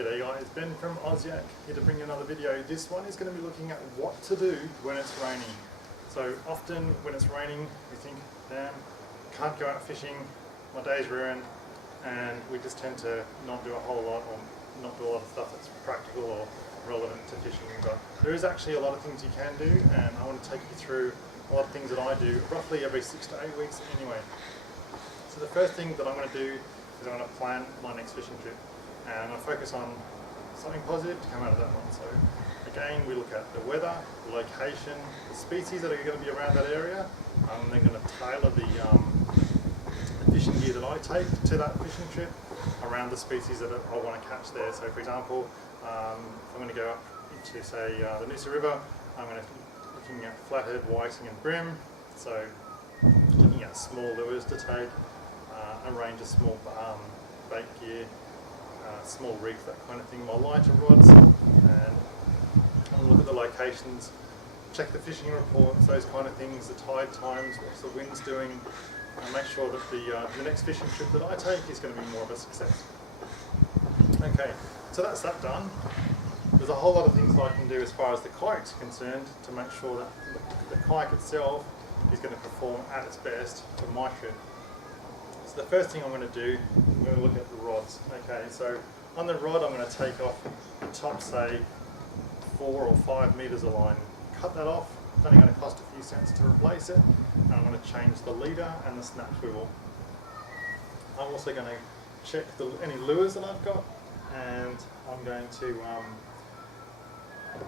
G'day guys, Ben from Ausyak here to bring you another video. This one is going to be looking at what to do when it's raining. So often when it's raining we think, damn, can't go out fishing, my day's ruined, and we just tend to not do a whole lot or not do a lot of stuff that's practical or relevant to fishing. But there is actually a lot of things you can do, and I want to take you through a lot of things that I do roughly every 6 to 8 weeks anyway. So the first thing that I'm going to do is I'm going to plan my next fishing trip. And I'm going to focus on something positive to come out of that one. So again, we look at the weather, the location, the species that are going to be around that area. I'm then going to tailor the fishing gear that I take to that fishing trip around the species that I want to catch there. So for example, if I'm going to go up into say the Noosa River, I'm going to be looking at flathead, whiting and bream. So looking at small lures to take, a range of small bait gear, small rigs, that kind of thing, my lighter rods, and I'll look at the locations, check the fishing reports, those kind of things, the tide times, what's the winds doing, and make sure that the next fishing trip that I take is going to be more of a success. Okay, so that's that done. There's a whole lot of things that I can do as far as the kite's concerned to make sure that the kayak itself is going to perform at its best for my trip. So the first thing I'm going to do, I'm going to look at the rods. Okay, so on the rod I'm going to take off the top, say 4 or 5 meters of line, cut that off. It's only going to cost a few cents to replace it, and I'm going to change the leader and the snap swivel. I'm also going to check any lures that I've got, and I'm going to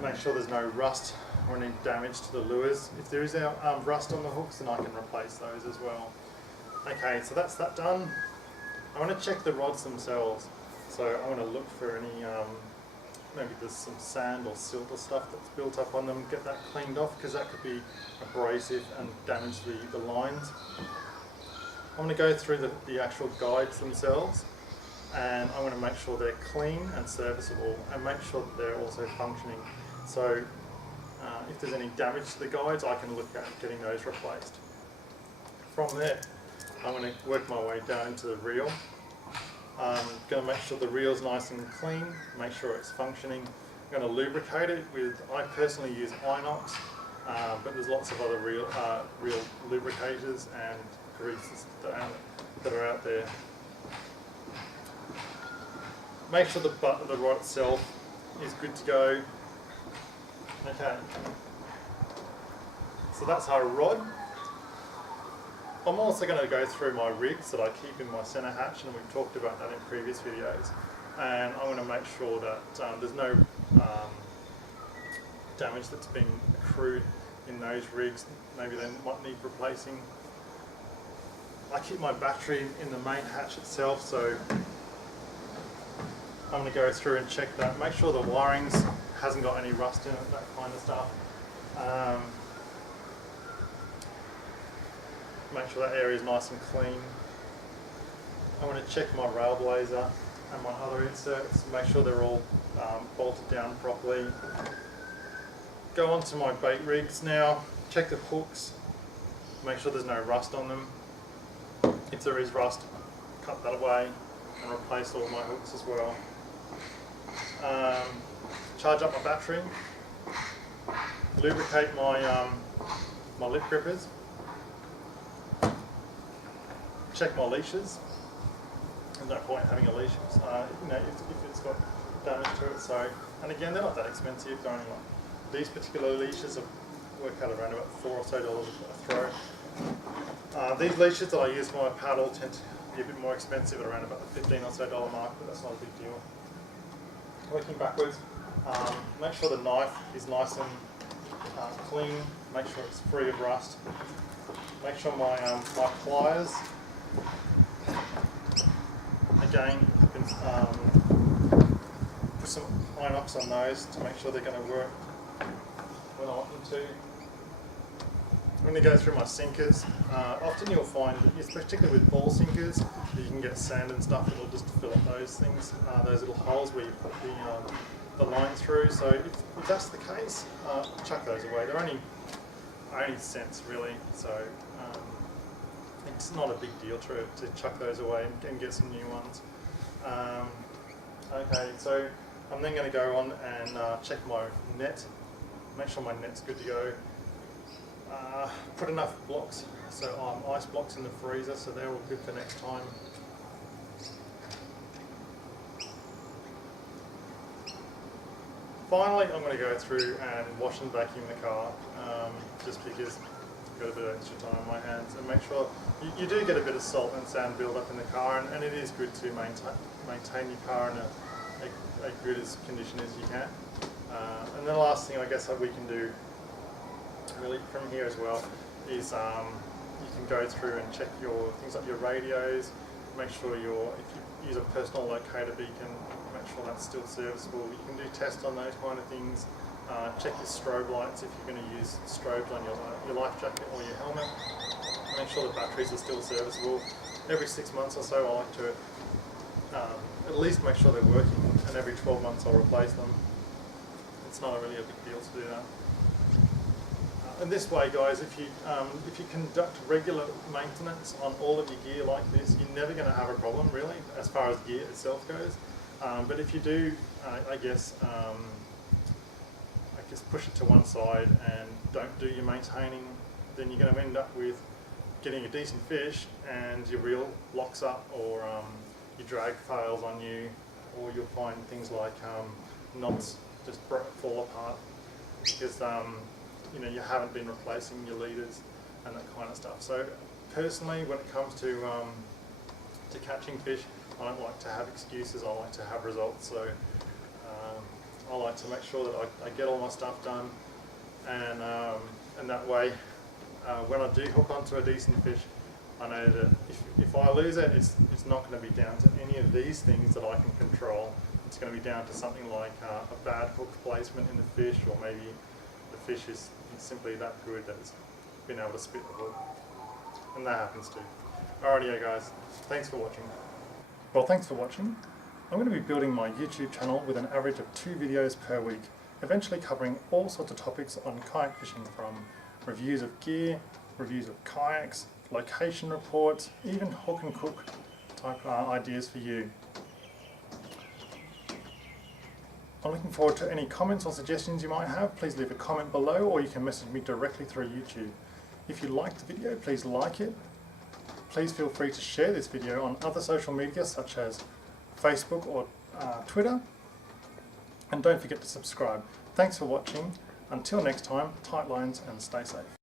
make sure there's no rust or any damage to the lures. If there is rust on the hooks, then I can replace those as well. Okay, so that's that done. I want to check the rods themselves. So I want to look for any, maybe there's some sand or silt or stuff that's built up on them, get that cleaned off because that could be abrasive and damage the lines. I'm going to go through the actual guides themselves, and I want to make sure they're clean and serviceable and make sure that they're also functioning. So if there's any damage to the guides, I can look at getting those replaced. From there, I'm going to work my way down into the reel. I'm going to make sure the reel's nice and clean, make sure it's functioning. I'm going to lubricate it with, I personally use Inox, but there's lots of other reel lubricators and greases that are out there. Make sure the butt of the rod itself is good to go. Okay, so that's our rod. I'm also going to go through my rigs that I keep in my centre hatch, and we've talked about that in previous videos, and I want to make sure that there's no damage that's been accrued in those rigs. Maybe they might need replacing. I keep my battery in the main hatch itself, so I'm going to go through and check that, make sure the wirings hasn't got any rust in it, that kind of stuff. Make sure that area is nice and clean. I want to check my rail blazer and my other inserts, make sure they're all bolted down properly. Go on to my bait rigs now, check the hooks, make sure there's no rust on them. If there is rust, cut that away and replace all my hooks as well. Charge up my battery, lubricate my, my lip grippers. Check my leashes. There's no point having a leash, you know, if it's got damage to it. So, and again, they're not that expensive. They're only like, these particular leashes work out around about $4 or so a throw. These leashes that I use for my paddle tend to be a bit more expensive, at around about the $15 or so mark, but that's not a big deal. Working backwards, make sure the knife is nice and clean. Make sure it's free of rust. Make sure my my pliers. Again, you can put some Inox on those to make sure they're going to work when I want them to. I'm going to go through my sinkers. Often you'll find, particularly with ball sinkers, that you can get sand and stuff that'll just fill up those things, those little holes where you put the line through. So if that's the case, chuck those away. They're only cents really, so it's not a big deal to chuck those away and get some new ones. Okay, so I'm then going to go on and check my net, make sure my net's good to go. Put enough blocks, so ice blocks in the freezer, so they're all good for next time. Finally, I'm going to go through and wash and vacuum the car, just because I've got a bit of extra time on my hands, and make sure you do get a bit of salt and sand build up in the car, and it is good to maintain your car in a good as condition as you can. And then the last thing I guess that we can do really from here as well is you can go through and check your things like your radios, make sure if you use a personal locator beacon, make sure that's still serviceable. You can do tests on those kind of things. Check your strobe lights if you're going to use strobes on your life jacket or your helmet. Make sure the batteries are still serviceable. Every 6 months or so I like to at least make sure they're working, and every 12 months I'll replace them. It's not really a big deal to do that. And this way, guys, if you conduct regular maintenance on all of your gear like this, you're never going to have a problem really as far as gear itself goes. But if you do, I guess push it to one side and don't do your maintaining, then you're going to end up with getting a decent fish and your reel locks up, or your drag fails on you, or you'll find things like knots just fall apart because you haven't been replacing your leaders and that kind of stuff. So personally, when it comes to catching fish, I don't like to have excuses, I like to have results. So I like to make sure that I get all my stuff done, and that way when I do hook onto a decent fish, I know that if I lose it, it's not going to be down to any of these things that I can control. It's going to be down to something like a bad hook placement in the fish, or maybe the fish is simply that good that it's been able to spit the hook. And that happens too. Alrighty guys, thanks for watching. Well, thanks for watching. I'm going to be building my YouTube channel with an average of 2 videos per week, eventually covering all sorts of topics on kayak fishing, from reviews of gear, reviews of kayaks, location reports, even hook and cook type ideas for you. I'm looking forward to any comments or suggestions you might have. Please leave a comment below, or you can message me directly through YouTube. If you liked the video, please like it. Please feel free to share this video on other social media such as Facebook or Twitter. And don't forget to subscribe. Thanks for watching. Until next time, tight lines and stay safe.